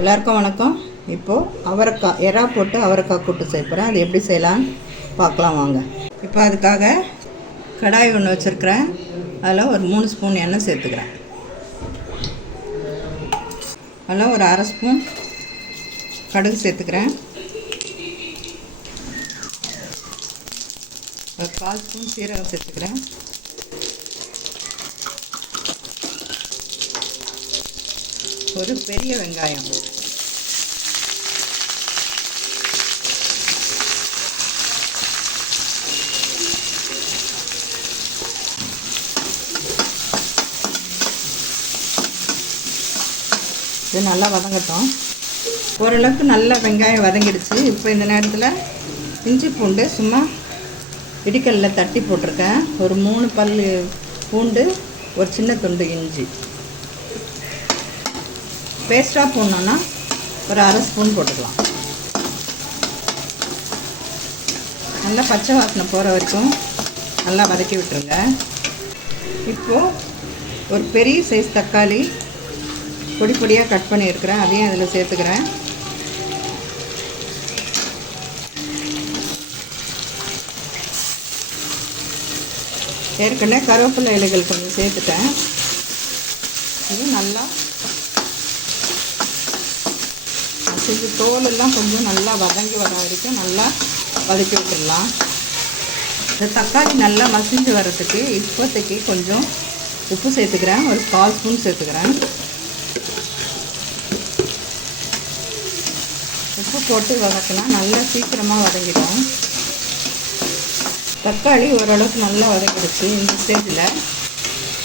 எல்லாருக்கும் வணக்கம். இப்போது அவரைக்காய் எறா போட்டு அவரைக்காய் கூட்டு செய்ய போகிறேன் அது எப்படி செய்யலான்னு பார்க்கலாம் வாங்க. இப்போ அதுக்காக கடாய் ஒன்று வச்சுருக்கிறேன். அதில் ஒரு மூணு ஸ்பூன் எண்ணெய் சேர்த்துக்கிறேன். அதில் ஒரு அரை ஸ்பூன் கடுகு சேர்த்துக்கிறேன். ஒரு கால் ஸ்பூன் சீரகம் சேர்த்துக்கிறேன். ஒரு பெரிய வெங்காயம். இது நல்லா வதங்கட்டும். ஓரளவுக்கு நல்ல வெங்காயம் வதங்கிடுச்சு. இப்போ இந்த நேரத்தில் இஞ்சி பூண்டு சும்மா இடிக்கல்ல தட்டி போட்டிருக்கேன். ஒரு மூணு பல் பூண்டு ஒரு சின்ன துண்டு இஞ்சி. பேஸ்ட்டாக போடணுன்னா ஒரு அரை ஸ்பூன் போட்டுக்கலாம். நல்லா பச்சை வாசனை போகிற வரைக்கும் நல்லா வதக்கி விட்டுருங்க. இப்போது ஒரு பெரிய சைஸ் தக்காளி பொடி பொடியாக கட் பண்ணியிருக்கிறேன். அதையும் அதில் சேர்த்துக்கிறேன். ஏற்கனவே கருவேப்பிலை இலைகள் கொஞ்சம் சேர்த்துட்டேன். இது நல்லா மசிஞ்சு தோல் எல்லாம் கொஞ்சம் நல்லா வதங்கி வர வரைக்கும் நல்லா வதக்கி விட்டுடலாம். இந்த தக்காளி நல்லா மசிஞ்சு வர்றதுக்கு இப்போதைக்கு கொஞ்சம் உப்பு சேர்த்துக்கிறேன். ஒரு கால் ஸ்பூன் சேர்த்துக்கிறேன். உப்பு போட்டு வதக்கினா நல்லா சீக்கிரமாக வதங்கிடும். தக்காளி ஓரளவுக்கு நல்லா வதக்கிடுச்சு இந்த ஸ்டேஜில்.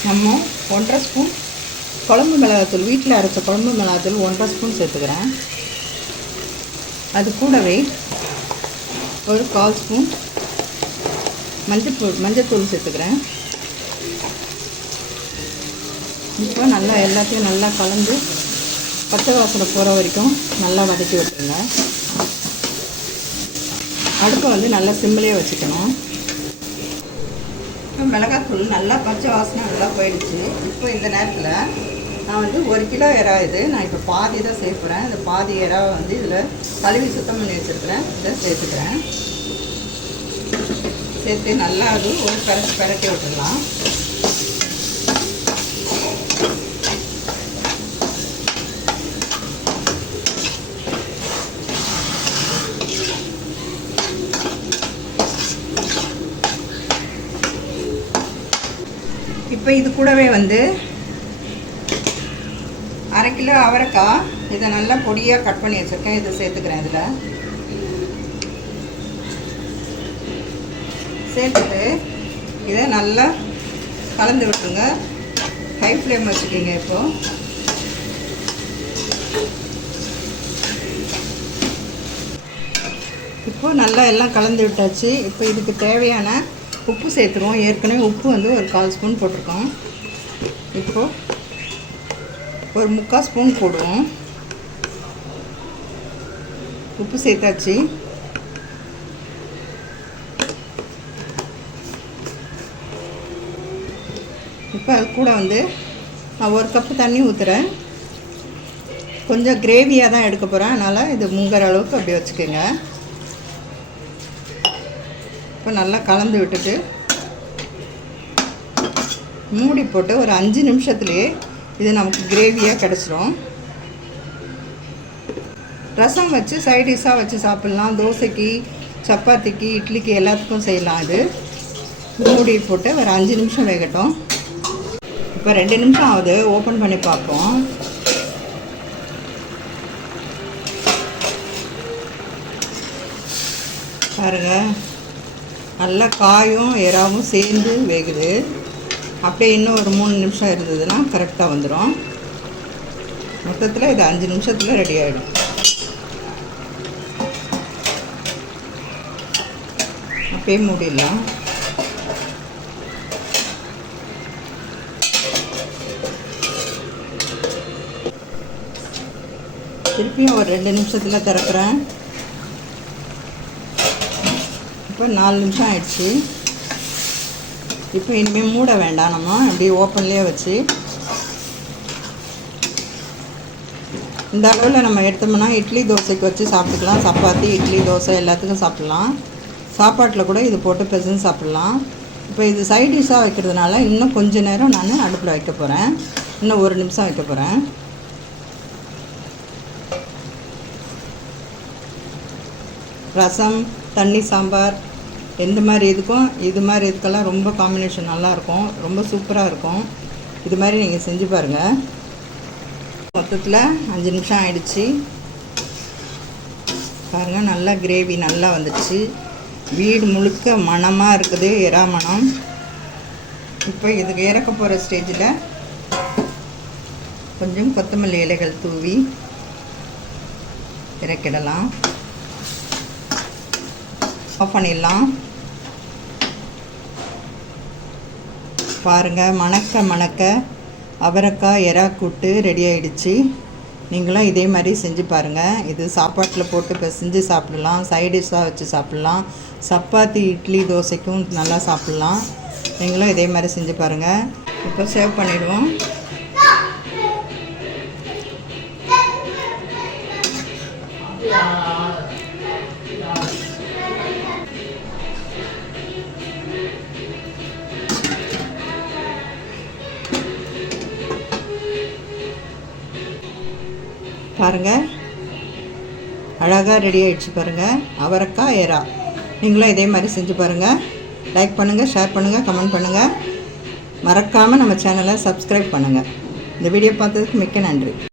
நம்ம ஒன்றரை ஸ்பூன் குழம்பு மிளகாத்தூள் வீட்டில் அரைச்ச குழம்பு மிளகாத்தூள் ஒன்றரை ஸ்பூன் சேர்த்துக்கிறேன். அது கூடவே ஒரு கால் ஸ்பூன் மஞ்சள் மஞ்சத்தூள் சேர்த்துக்கிறேன். இப்போ நல்லா எல்லாத்தையும் நல்லா கலந்து பச்சை வாசனை போகிற வரைக்கும் நல்லா வதக்கி விட்டுருங்க. அடுப்பை வந்து நல்லா சிம்மிலே வச்சுக்கணும். இப்போ மிளகாத்தூள் நல்லா பச்சை வாசனை நல்லா போயிடுச்சு. இப்போ இந்த நேரத்தில் நான் வந்து ஒரு கிலோ இறா இது நான் இப்போ பாதி தான் சேர்க்குறேன் இந்த பாதி இறாவை வந்து இதில் கழுவி சுத்தம் பண்ணி வச்சுருக்கிறேன். இதை சேர்த்துக்கிறேன். சேர்த்து நல்லா அது ஒரு பரட்டி பரட்டி விட்டுடலாம். இப்போ இது கூடவே வந்து அரை கிலோ அவரைக்காய். இதை நல்லா பொடியாக கட் பண்ணி வச்சுருக்கேன். இதை சேர்த்துக்கிறேன் இதில். சேர்த்துட்டு இதை நல்லா கலந்து விட்டுருங்க. ஹை ஃப்ளேம் வச்சுக்கிங்க இப்போது இப்போது நல்லா எல்லாம் கலந்து விட்டாச்சு. இப்போ இதுக்கு தேவையான உப்பு சேர்த்துருவோம். ஏற்கனவே உப்பு வந்து ஒரு கால் ஸ்பூன் போட்டிருக்கோம். இப்போது ஒரு முக்கால் ஸ்பூன் போடுவோம். உப்பு சேர்த்தாச்சு. இப்போ அது கூட வந்து நான் ஒரு கப்பு தண்ணி ஊற்றுறேன் கொஞ்சம் கிரேவியாக தான் எடுக்க போகிறேன் அதனால் இது முங்குற அளவுக்கு அப்படி வச்சுக்கோங்க. இப்போ நல்லா கலந்து விட்டுட்டு மூடி போட்டு ஒரு அஞ்சு நிமிஷத்துலேயே இது நமக்கு கிரேவியாக கிடச்சிரும். ரசம் வச்சு சைடிஷாக வச்சு சாப்பிட்லாம். தோசைக்கு சப்பாத்திக்கு இட்லிக்கு எல்லாத்துக்கும் செய்யலாம் இது. மூடி போட்டு ஒரு அஞ்சு நிமிஷம் வேகட்டும். இப்போ ரெண்டு நிமிஷம் ஆகுது. ஓப்பன் பண்ணி பார்ப்போம். பாருங்கள் நல்லா காயும் எறாவும் சேர்ந்து வேகுது. அப்படியே இன்னும் ஒரு மூணு நிமிஷம் இருந்ததுன்னா கரெக்டாக வந்துடும் மொத்தத்தில் இது அஞ்சு நிமிஷத்தில் ரெடி ஆகிடும் அப்படியே மூடிடலாம். திருப்பியும் ஒரு ரெண்டு நிமிஷத்தில் திறக்கிறேன். இப்போ நாலு நிமிஷம் ஆயிடுச்சு. இப்போ இனிமேல் மூட வேண்டாம். நம்ம அப்படியே ஓப்பன்லேயே வச்சு இந்த அளவில் நம்ம எடுத்தோம்னா இட்லி தோசைக்கு வச்சு சாப்பிட்டுக்கலாம். சப்பாத்தி இட்லி தோசை எல்லாத்துக்கும் சாப்பிட்லாம். சாப்பாட்டில் கூட இது போட்டு பிசைஞ்சு சாப்பிட்லாம். இப்போ இது சைட் டிஷ்ஷாக வைக்கிறதுனால இன்னும் கொஞ்ச நேரம் நான் அடுப்பில் வைக்க போகிறேன் இன்னும் ஒரு நிமிஷம் வைக்க போகிறேன் ரசம் தண்ணி சாம்பார் எந்த மாதிரி இதுக்கும் இது மாதிரி இதுக்கெல்லாம் ரொம்ப காம்பினேஷன் நல்லாயிருக்கும். ரொம்ப சூப்பராக இருக்கும். இது மாதிரி நீங்கள் செஞ்சு பாருங்கள் மொத்தத்தில் அஞ்சு நிமிஷம் ஆயிடுச்சு. பாருங்கள் நல்லா கிரேவி நல்லா வந்துடுச்சு வீடு முழுக்க மணமாக இருக்குது எறா மணம். இப்போ இதுக்கு இறக்க போகிற ஸ்டேஜில் கொஞ்சம் கொத்தமல்லி இலைகள் தூவி இறக்கிடலாம். ஆஃப் பண்ணிடலாம். பாருங்கள் மணக்க மணக்க அவரைக்காய் எறா கூட்டு ரெடி ஆகிடுச்சு நீங்களும் இதே மாதிரி செஞ்சு பாருங்கள் இது சாப்பாட்டில் போட்டு இப்போ செஞ்சு சாப்பிடலாம் சைடிஷ்ஷாக வச்சு சாப்பிட்லாம். சப்பாத்தி இட்லி தோசைக்கும் நல்லா சாப்பிட்லாம். நீங்களும் இதே மாதிரி செஞ்சு பாருங்கள் இப்போ சேவ் பண்ணிவிடுவோம் பாருங்கள் அழகாக ரெடி ஆகிடுச்சு பாருங்கள் அவரக்காய் எறா. நீங்களும் இதே மாதிரி செஞ்சு பாருங்கள் லைக் பண்ணுங்கள் ஷேர் பண்ணுங்கள் கமெண்ட் பண்ணுங்கள் மறக்காமல் நம்ம சேனலை சப்ஸ்கிரைப் பண்ணுங்கள் இந்த வீடியோ பார்த்ததுக்கு மிக்க நன்றி.